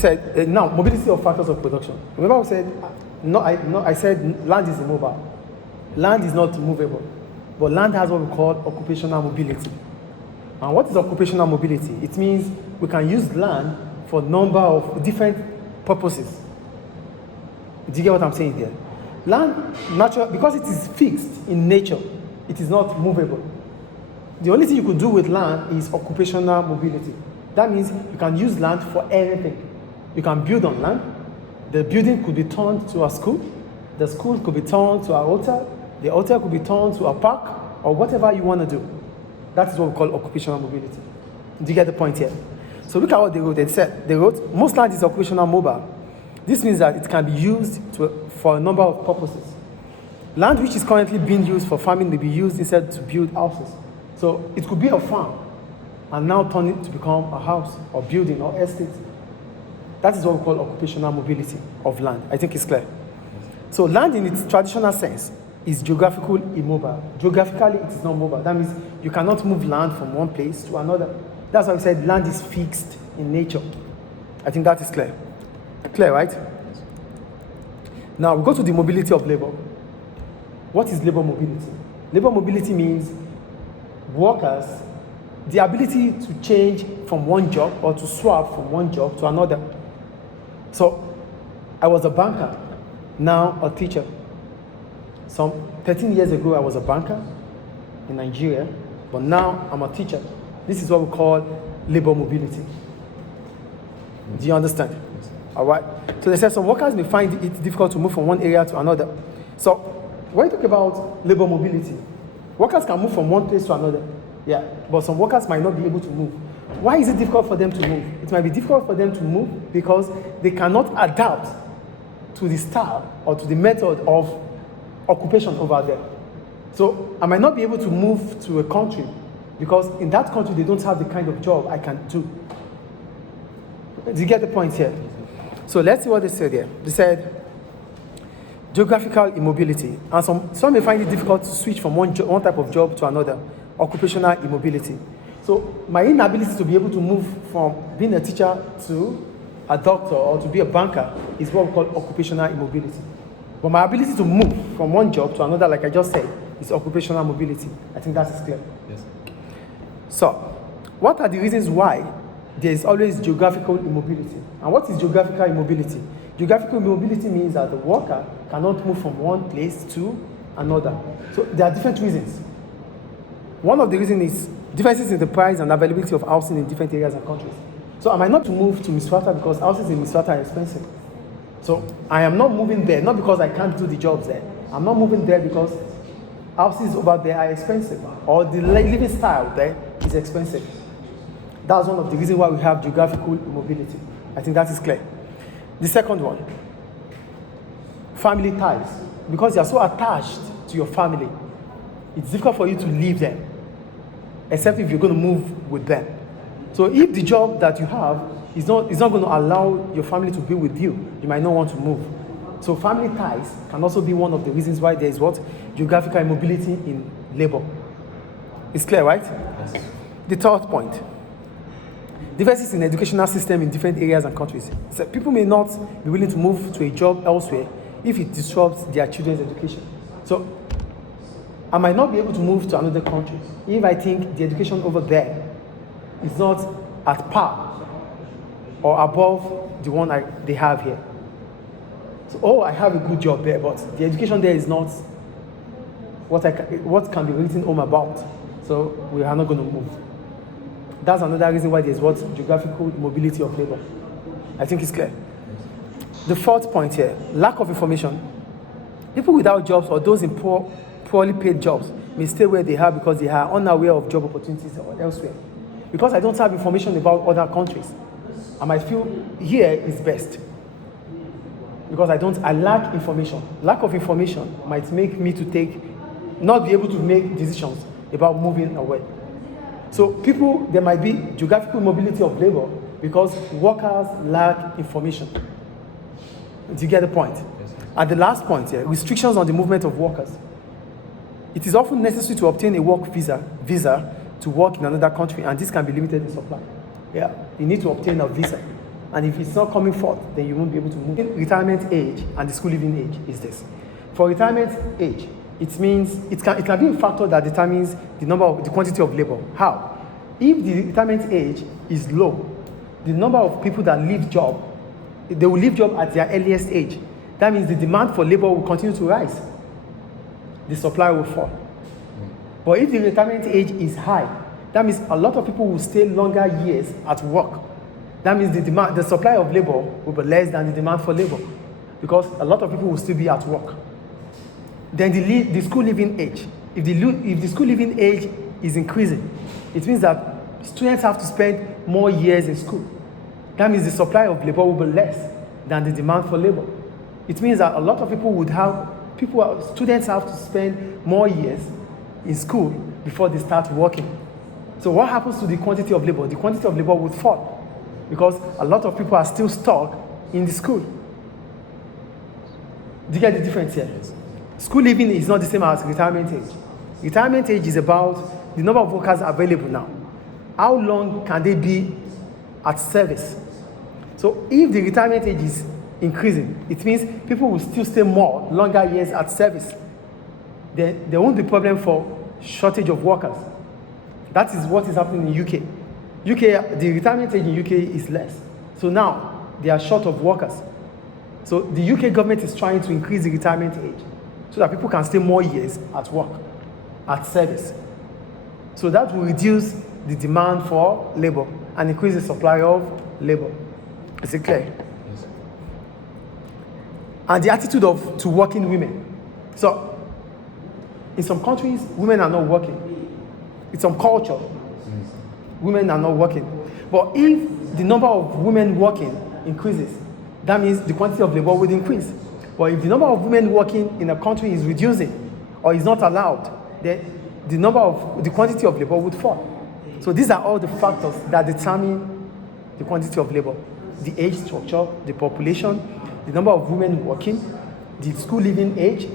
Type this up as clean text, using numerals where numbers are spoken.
said, now, mobility of factors of production. Remember we said, I said land is immobile. Land is not movable. But land has what we call occupational mobility. And what is occupational mobility? It means we can use land for a number of different purposes. Do you get what I'm saying there? Land, natural, because it is fixed in nature, it is not movable. The only thing you could do with land is occupational mobility. That means you can use land for anything. You can build on land. The building could be turned to a school. The school could be turned to a hotel. The hotel could be turned to a park, or whatever you want to do. That is what we call occupational mobility. Do you get the point here? So look at what they wrote. They wrote, most land is occupational mobile. This means that it can be used for a number of purposes. Land which is currently being used for farming may be used instead to build houses. So it could be a farm and now turn it to become a house or building or estate. That is what we call occupational mobility of land. I think it's clear. So land in its traditional sense is geographical immobile. Geographically, it is not mobile. That means you cannot move land from one place to another. That's why we said land is fixed in nature. I think that is clear. Clear, right? Now we go to the mobility of labor. What is labor mobility? Labor mobility means workers, the ability to change from one job or to swap from one job to another. So I was a banker, now a teacher. Some 13 years ago, I was a banker in Nigeria, but now I'm a teacher. This is what we call labor mobility. Do you understand? All right. So they said some workers may find it difficult to move from one area to another. So when you talk about labor mobility, workers can move from one place to another. Yeah, but some workers might not be able to move. Why is it difficult for them to move? It might be difficult for them to move because they cannot adapt to the style or to the method of occupation over there. So I might not be able to move to a country because in that country they don't have the kind of job I can do. Do you get the point here? So let's see what they said here. They said geographical immobility, and some may find it difficult to switch from one type of job to another. Occupational immobility. So my inability to be able to move from being a teacher to a doctor or to be a banker is what we call occupational immobility. But my ability to move from one job to another, like I just said, is occupational mobility. I think that is clear. Yes. So, what are the reasons why there is always geographical immobility? And what is geographical immobility? Geographical immobility means that the worker cannot move from one place to another. So there are different reasons. One of the reasons is differences in the price and availability of housing in different areas and countries. So I might not move to Misrata because houses in Misrata are expensive. So I am not moving there, not because I can't do the jobs there. I'm not moving there because houses over there are expensive or the living style there is expensive. That's one of the reasons why we have geographical immobility. I think that is clear. The second one, family ties. Because you are so attached to your family, it's difficult for you to leave them, except if you're going to move with them. So if the job that you have is not going to allow your family to be with you, you might not want to move. So family ties can also be one of the reasons why there is what? Geographical immobility in labor. It's clear, right? Yes. The third point. Differences in the educational system in different areas and countries. So people may not be willing to move to a job elsewhere if it disrupts their children's education. So I might not be able to move to another country if I think the education over there is not at par or above the one they have here. So, I have a good job there, but the education there is not what can be written home about. So we are not going to move. That's another reason why there's what? Geographical mobility of labor. I think it's clear. The fourth point here, lack of information. People without jobs or those in poorly paid jobs may stay where they are because they are unaware of job opportunities elsewhere. Because I don't have information about other countries, I might feel here is best. Because I lack information. Lack of information might make me not be able to make decisions about moving away. So there might be geographical mobility of labor because workers lack information. Do you get the point? Yes. And the last point here, restrictions on the movement of workers. It is often necessary to obtain a work visa to work in another country, and this can be limited in supply. Yeah, you need to obtain a visa And if it's not coming forth, then you won't be able to move. Retirement age and the school leaving age is this. For retirement age, it means it can be a factor that determines the quantity of labor. How? If the retirement age is low, the number of people that leave job, they will leave job at their earliest age. That means the demand for labor will continue to rise. The supply will fall. But if the retirement age is high, that means a lot of people will stay longer years at work. That means the supply of labor will be less than the demand for labor, because a lot of people will still be at work. Then the school leaving age. If the school leaving age is increasing, it means that students have to spend more years in school. That means the supply of labor will be less than the demand for labor. It means that a lot of students have to spend more years in school before they start working. So what happens to the quantity of labor? The quantity of labor would fall because a lot of people are still stuck in the school. Do you get the difference here? School leaving is not the same as retirement age. Retirement age is about the number of workers available now. How long can they be at service? So if the retirement age is increasing, it means people will still stay longer years at service. Then there won't be problem for shortage of workers. That is what is happening in UK. The retirement age in UK is less. So now they are short of workers. So the UK government is trying to increase the retirement age so that people can stay more years at work, at service. So that will reduce the demand for labor and increase the supply of labor. Is it clear? Yes. And the attitude to working women. So in some countries, women are not working. In some culture, women are not working. But if the number of women working increases, that means the quantity of labor will increase. But if the number of women working in a country is reducing or is not allowed, then the quantity of labor would fall. So these are all the factors that determine the quantity of labor: the age structure, the population, the number of women working, the school leaving age.